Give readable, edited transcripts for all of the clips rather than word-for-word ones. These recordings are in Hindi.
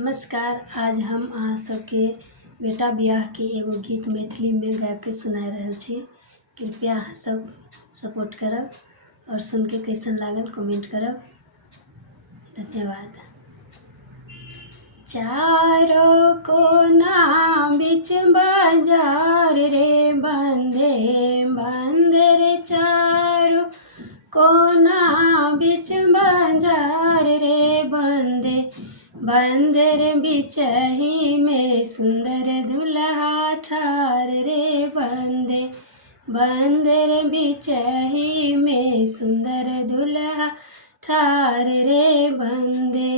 नमस्कार। आज हम अहाँ सबके बेटा बियाह के एगो गीत मैथिली में गाबि के सुना रहल छी। कृपया अहाँ सब सपोर्ट करब और सुन के कैसन लागल कमेंट करब। धन्यवाद। चारों कोना बीच बाजार रे बंदे बंदे रे, चारों कोना बीच बाजार रे बंदे बंदर बिचही में सुंदर दुल्हा ठार रे बंदे बंदर बिचही में सुंदर दुल्हा ठार रे बंदे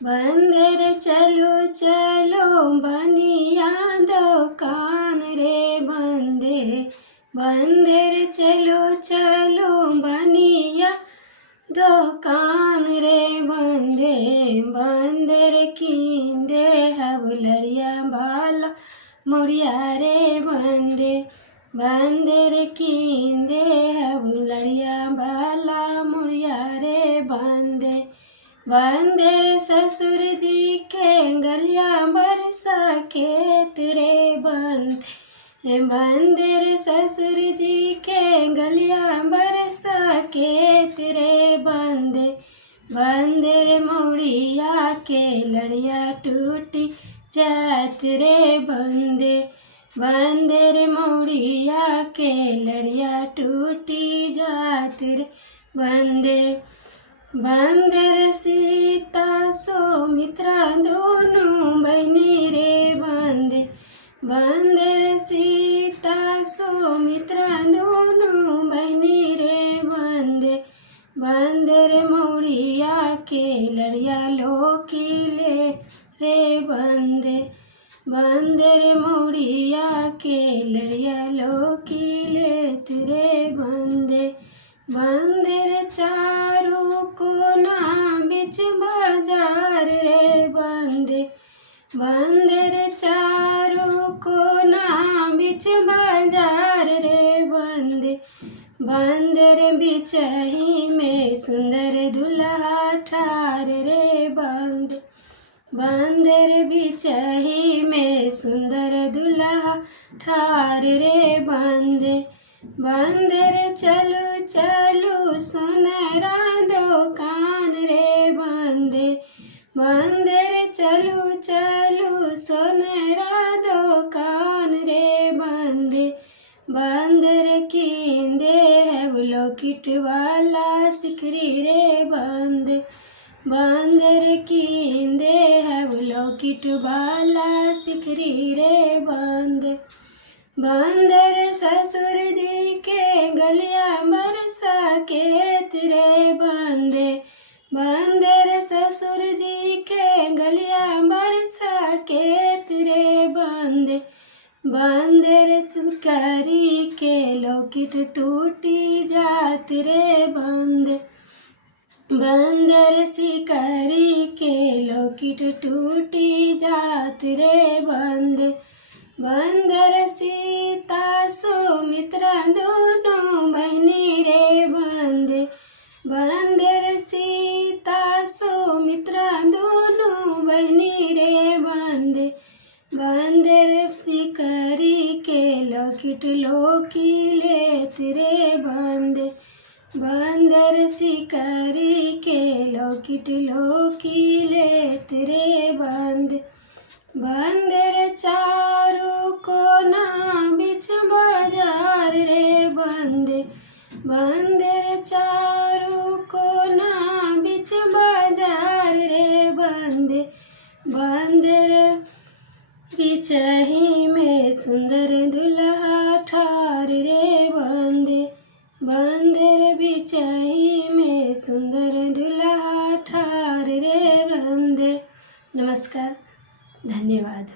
बंदर चलो चलो बनिया दुकान रे बंदे बंदर चलो चलो बनिया दुकान रे बंदे बंदर कींदे हब लड़िया बाला मुड़िया रे बंदे बंदर कींदे हब लड़िया बाला मुड़िया रे बंदे बंदर ससुर जी के गलिया बरसा खेत रे बंदे बंदर ससुर जी के गलिया बरसा खेत रे बंदे बंदर मुड़िया के लड़िया टूटी जात रे बंदे बंदर मुड़िया के लड़िया टूटी जात रे बंदे बंदर सीता सौमित्रा दोनों बहनी रे बंदे बंदर सीता सौमित्रा दोनों बहनी रे बंदे बंदर मुड़िया के लड़िया लोकीले रे बंदे बंदर मुड़िया के लड़िया लोकीले रे बंदे बंदर चारों कोना बीच बाजार रे बंदे बंदर चारों कोना बीच बाजार रे बंदे बंदर बिचही में सुंदर दुल्हा ठार रे बंदे बंदर बिचही में सुंदर दुल्हा ठार रे बंदे बंदर चलो चलो सोनरा दुकान रे बंदे बंदर चलो चलो सोनरा दुकान रे बंदे बंदर कींदे है लॉकेट वाला सिकरी रे बंदे बंदर कींदे है लॉकेट वाला सिकरी रे बंदे बंदर ससुर जी के गलिया बरसा खेत रे बंदे बंदर ससुर जी के गलिया बरसा खेत रे बंदे बंदर सिकरी के लॉकेट टूटी जात रे बंदे बंदर सिकरी के लॉकेट टूटी जात रे बंदे बंदर सीता सौमित्रा दोनों बहनी रे बंदे बंदर सीता सौमित्रा दोनों बहनी रे बंदे बंदर सिकरी के लॉकेट लोकीले रे बंदे बंदर सिकरी के लॉकेट लोकीले रे बंदे बंदर चारों कोना बीच बाजार रे बंदे बंदर चारों कोना बीच बाजार रे बंदे बंदर बिचही में सुंदर दुल्हा ठार रे बंदे बंदर बिचही में सुंदर दुल्हा ठार रे बंदे। नमस्कार। धन्यवाद।